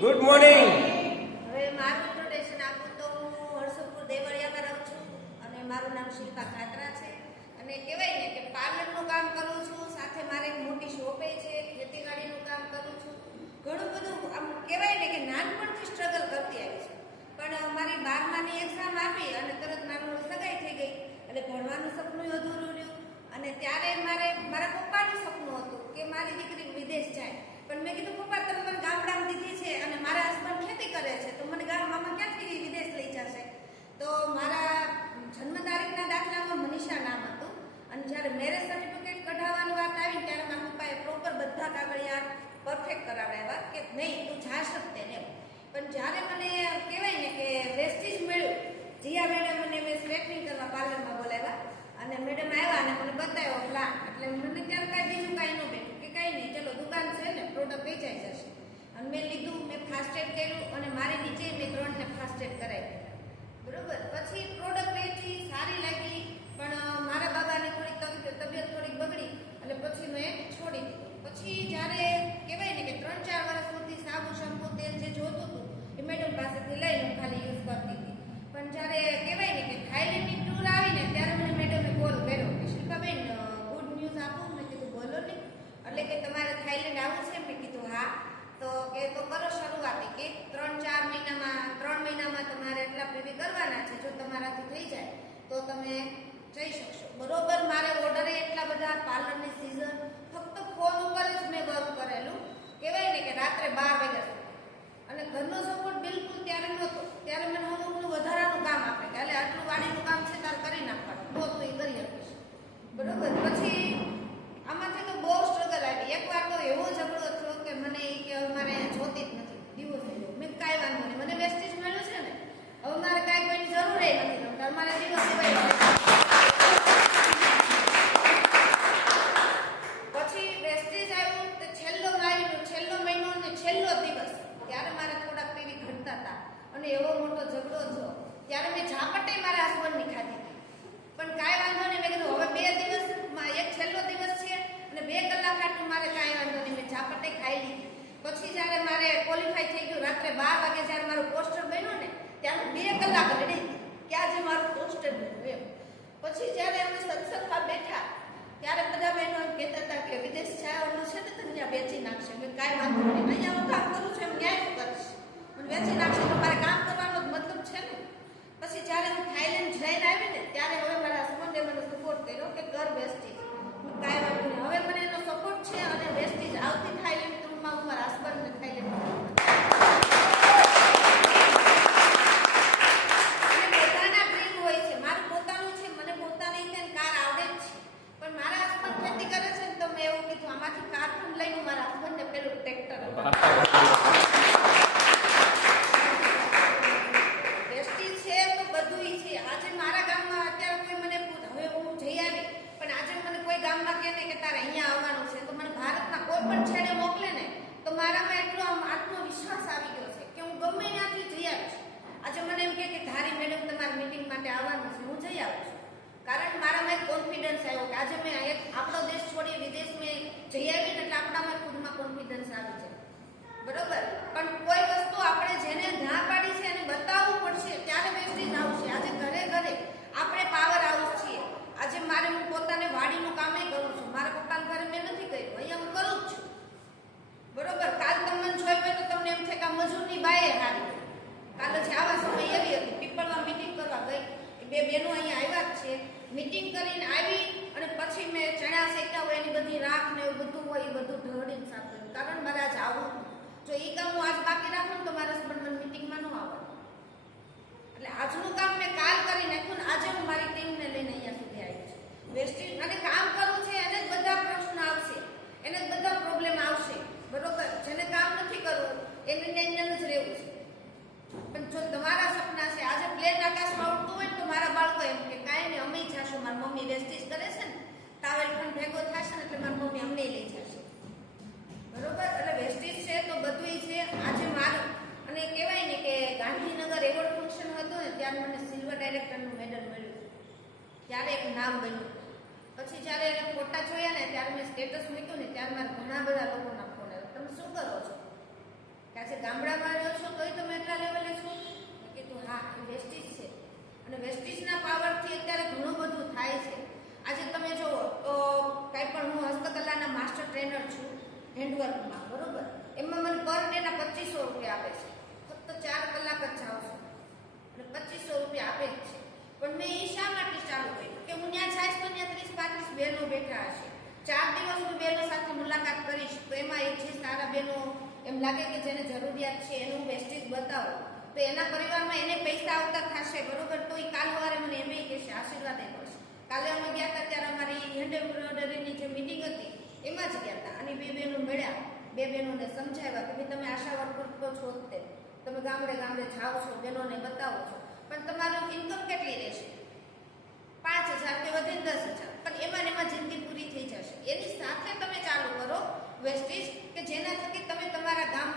Good morning. હવે મારું introduction આપું તો હું હરસુપુર દેવળિયામાં રહું છું અને મારું નામ શિલ્પા ખાતરા છે અને કહેવાય ને કે પાર્લરનું કામ કરું છું, સાથે મારે એક મોટી શોપે છે, ખેતીવાડીનું કામ કરું છું. ઘણું બધું આમ કહેવાય ને કે નાનપણથી સ્ટ્રગલ કરતી આવી છું. પણ મારી 12માની એક્ઝામ આપી અને તરત મારું સગાઈ થઈ ગઈ એટલે ભણવાનું સપનું અધૂરું રહ્યું. અને ત્યારે મારા પપ્પાનું સપનું હતું કે મારી દીકરી વિદેશ જાય, પણ મેં કીધું પપ્પા તમે મને ગામડામાં દીધી છે અને મારા હસબન્ડ ખેતી કરે છે તો મને ગામમાં ક્યાંથી વિદેશ લઈ જશે. તો મારા જન્મ તારીખના દાખલામાં મનીષા નામ હતું અને જ્યારે મેરેજ સર્ટિફિકેટ કઢાવવાની વાત આવી ત્યારે મારા પપ્પાએ પ્રોપર બધા કાગળિયા પરફેક્ટ કરાવડાવ્યા કે નહીં તું જાશ જ તેને. પણ જ્યારે મને કહેવાય ને કે વેસ્ટીજ મળ્યું, જીયા મેડમ મને મેં સ્ટ્રેટનિંગ કરવા પાર્લરમાં બોલાવ્યા અને મેડમ આવ્યા અને મને બતાવ્યો પ્લાન. એટલે મને ત્યારે કાંઈ બીજું કાંઈ ન બેઠું કે કાંઈ નહીં, ચલો દુકાન છે ને પ્રોડક્ટ વેચાઈ જશે. અને મેં લીધું, મેં ફાસ્ટેડ કર્યું અને મારી નીચે મેં 3 ને ફાસ્ટેડ કરાવી દીધા. બરોબર. પછી પ્રોડક્ટ વેચી, સારી લાગી, પણ મારા બાબાની થોડીક તબિયત થોડીક બગડી અને પછી મેં છોડી દીધું. પછી જ્યારે કહેવાય ને કે 3-4 વર્ષ સુધી સાબુ, શેમ્પૂ, તેલ જે જોતું હતું એ મેડમ પાસેથી લઈને હું ખાલી યુઝ કરતી હતી. પણ જ્યારે કહેવાય ને કે થાઈલેન્ડની ટૂર આવીને ત્યારે મને મેડમે કોલ કર્યો કે શિલ્પાબેન ગુડ ન્યૂઝ આપું. મેં કીધું બોલો ને. એટલે કે તમારે થાઈલેન્ડ આવવું છે? મેં કીધું હા. તો કે તો કરો શરૂઆત. કે 3 મહિનામાં તમારે એટલા પીવી કરવાના છે, જો તમારાથી થઈ જાય તો તમે જઈ શકશો. બરોબર. મારે ઓર્ડરે એટલા બધા, પાર્લરની સિઝન, ફક્ત ફોન ઉપર જ મેં વર્ક કરેલું. કહેવાય ને કે રાત્રે 12 વાગ્યા સુધી. અને ઘરનો સપોર્ટ બિલકુલ ત્યારે નહોતો. ત્યારે મને અમુકનું વધારાનું કામ આપે કે એટલે આટલું વાડીનું કામ છે તારે કરી નાખવાનું, તો તું એ કરી આપીશ. બરોબર. પછી આમાંથી તો બહુ સ્ટ્રગલ આવી. એકવાર તો એવો ઝઘડો થયો કે મને એ કે મારે જોતી જ નથી, ડિવોર્સ થઈ ગયો. મેં કાંઈ વાંધો નહીં, મને વેસ્ટેજ મળ્યું છે ને, હવે મારે કાંઈ કોઈની જરૂર નથી, તમારે ડિવોર્સ દેવાય. પછી વેસ્ટેજ આવ્યું તો છેલ્લો મહિનો અને છેલ્લો દિવસ ત્યારે મારે થોડાક પીવી ઘટતા હતા અને એવો મોટો ઝઘડો થયો. ત્યારે મેં ઝાપટે મારા હસબન્ડની ખાધી હતી. પણ કાંઈ વાંધો નહીં, મેં કીધું હવે 2 દિવસમાં એક છેલ્લો દિવસ છે અને 2 કલાક આટલું મારે કાંઈ વાંધો નહીં, મેં ઝાપટે ખાઈ લીધી. પછી જ્યારે મારે ક્વોલિફાય થઈ ગયું, રાત્રે 12 વાગે જ્યારે મારું પોસ્ટર બન્યું ને ત્યારે 2 કલાક રડી કે આજે મારું પોસ્ટર બન્યું એમ. પછી જ્યારે અમે સત્સંગમાં બેઠા ત્યારે બધા બહેનો એમ કહેતા હતા કે વિદેશ જવાનું છે ને તો ત્યાં વેચી નાખશે. મેં કાંઈ વાંધો નહીં, અહીંયા હું કામ કરું છું એમ ન્યાય કરીશ, મને વેચી નાખશે તો મારે કામ કરવાનો જ મતલબ છે ને. પછી જ્યારે હું થાઈલેન્ડ જઈને આવી ને ત્યારે હવે મારા હસબન્ડે મને સપોર્ટ કર્યો કે કર વેસ્ટીજ. કાંઈ વાંધો નહીં, હવે મને એનો સપોર્ટ છે અને વેસ્ટીજ આવતી થાઈલેન્ડ ટૂરમાં હું મારા હસબન્ડને થાઈલેન્ડ કારણ મારામાં કોન્ફિડન્સ આવ્યો કે આજે મેં આપણો દેશ છોડી વિદેશ મેં જઈ આવીને એટલે આપણામાં ખુદમાં કોન્ફિડન્સ આવી છે. બરોબર. પણ કોઈ વસ્તુ આપણે જેને ના પાડી છે એને બતાવવું પડશે ત્યારે વેસ્ટેજ આવશે. આજે ઘરે ઘરે આપણે પાવર હાઉસ છીએ. આજે હું પોતાને વાડીનું કામે કરું છું. મારા પપ્પાના ઘરે મેં નથી કર્યું, અહીંયા હું કરું જ છું. બરોબર. કાલ તમને જોઈ હોય તો તમને એમ થાય કે મજૂરની બાએ હારી. કાલે છે આવા સમય એવી હતી, પીપળમાં મીટિંગ કરવા ગઈ, 2 બહેનો અહીંયા આવ્યા જ છે. મીટિંગ કરીને આવી અને પછી મેં ચણા શેક્યા હોય એની બધી રાખ ને એવું બધું હોય એ બધું ઢળીને સાફ કર્યું. કારણ મારે આજ આવું, જો એ કામ હું આજ બાકી રાખું તો મારા હસબન્ડ મને મીટિંગમાં ન આવવાનું. એટલે આજનું કામ મેં કાલ કરી નાખ્યું ને આજે હું મારી ટીમને લઈને અહીંયા સુધી આવી છું. વેસ્ટેજ અને કામ કરવું છે એને જ બધા પ્રશ્ન આવશે, એને જ બધા પ્રોબ્લેમ આવશે. બરોબર. જેને કામ નથી કરવું એને જ રહેવું છે. પણ જો તમારા સપના છે, આજે પ્લેન આકાશમાં ઉડતું હોય ને તો મારા બાળકો એમ કે કાંઈ નહીં અમે જશું, મારી મમ્મી વેસ્ટેજ કરે છે ને ટાવેલ પણ ભેગો થશે ને એટલે મારી મમ્મી અમને લઈ જશે. બરોબર. એટલે વેસ્ટેજ છે તો બધું છે. આજે મારું અને કહેવાય ને કે ગાંધીનગર એવોર્ડ ફંક્શન હતું ને ત્યારે મને સિલ્વર ડાયરેક્ટરનું મેડલ મળ્યું, ત્યારે એક નામ બન્યું. પછી જ્યારે એને ફોટા જોયા ને ત્યારે મેં સ્ટેટસ મૂક્યું ને ત્યારે મારા ઘણા બધા લોકોના ફોન આવ્યા, તમે શું કરો છો? કે આજે ગામડામાં એમ લાગે કે જેને જરૂરિયાત છે એનું વેસ્ટેજ બતાવો તો એના પરિવારમાં એને પૈસા આવતા થશે બરોબર, તો એ કાલ સવારે મને એમ કહેશે, આશીર્વાદ કરશે. કાલે અમે ગયા હતા ત્યારે અમારી હેન્ડ એમ્બ્રોઇડરીની જે મિટિંગ હતી એમાં જ ગયા હતા અને બે બહેનો મળ્યા, બે બહેનોને સમજાવ્યા કે ભાઈ તમે આશા વર્કર તો છો જ તે, તમે ગામડે ગામડે જાઓ છો, બહેનોને બતાવો છો, પણ તમારું ઇન્કમ કેટલી રહેશે? 5,000 કે વધીને 10,000, પણ એમાં એમાં જિંદગી પૂરી થઈ જશે. એની સાથે તમે ચાલુ કરો વેસ્ટેજ કે જેના થકી તમે તમારા ગામ